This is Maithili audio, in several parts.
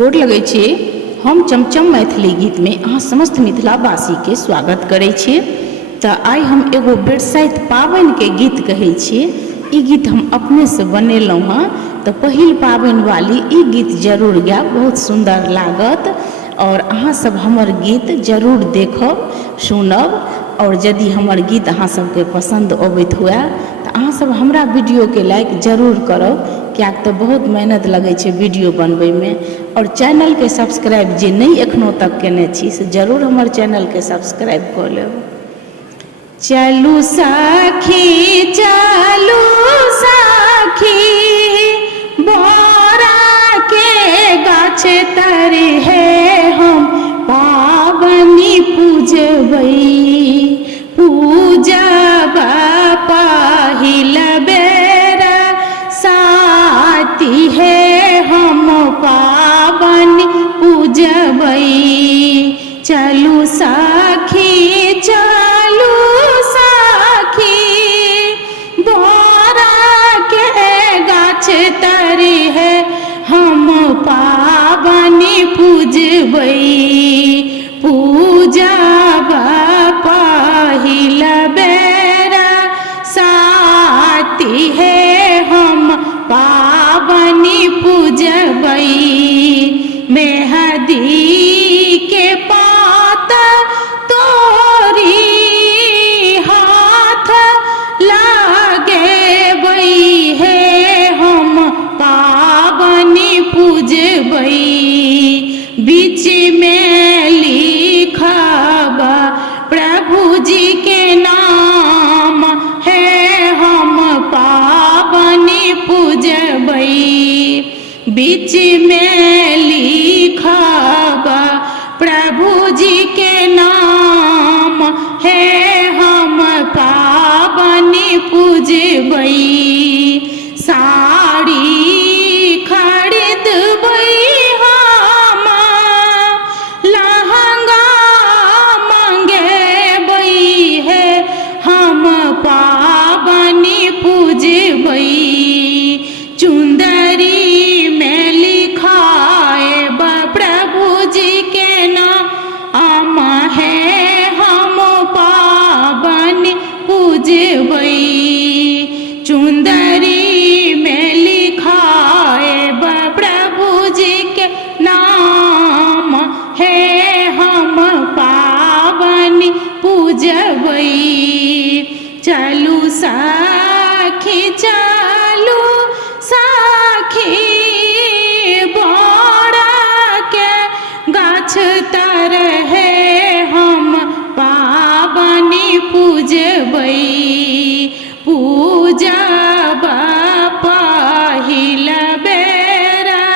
गोड़ लगै छी। हम चमचम मैथिली गीत में अहाँ समस्त मिथिलावासी के स्वागत करै छी। तो आई हम एगो बरसाइत पाबनि के गीत कहै छी। ई गीत हम अपने से बनेलहुँ हाँ। तो पहिल पाबनि वाली ई गीत जरूर गायब, बहुत सुंदर लागत। और अहाँ सब हमर गीत जरूर देखब सुनब। और यदि हमर गीत अहाँ सबके पसंद अबैत हुए तो अहाँ सब हमरा वीडियो के लाइक जरूर करब, क्या तो बहुत मेहनत लगे छे वीडियो बनबे में। और चैनल के सब्सक्राइब जे नहीं एखनो तक केने छी से जरूर हमर चैनल के सब्सक्राइब कर लेब। चलू सखी चलू सखी बोरा के गाछ तर है हम पाबनी पूजबई। पूजब पहिल बेरा साथी है हम पाबनी पूजबई। चलू सखी चलू सखी बोरा के गाछ तरी है हम पाबनी पूजबई। पूजब पहिल बेरा साथी है हम पाबनी पूजबई। मेहदी के पात तोरी हाथ लागे बई है हम पाबनी पूजबई। बीच में लिखब प्रभु जी के नाम है हम पाबनी पूजबई। बीच में लिखब प्रभु जी के नाम है हम पाबनी पूजबई। साड़ी खरीदबई हम लहंगा मंगेबई है हम पाबनी पूजबई। चुंदरी में लिखाएब प्रभु जी के नाम है हम पाबनी पूजबई। चुंदरी में लिखाएब प्रभु जी के नाम है हम पाबनी पूजबई। चलू सखी चलू सखी बोरा के गाछ तर है हम पाबनी पूजबई। पूजब पहिल बेरा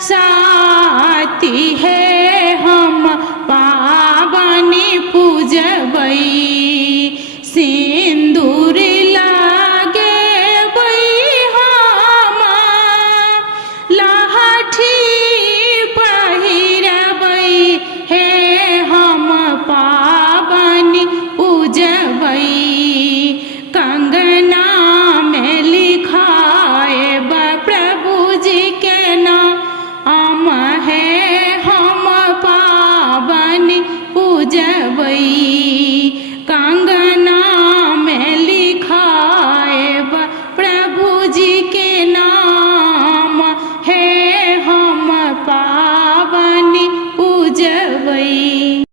साथी है हम पाबनी पूजबई। सिंदूर लागे बई हम लहठी पहिरबई है हम पाबनी पूजबई। कंगना में लिखाएब प्रभु जी के नाम है हम पाबनी पूजबई। कंगना में लिखाएब प्रभु जी के नाम है हम पाबनी पूजबई।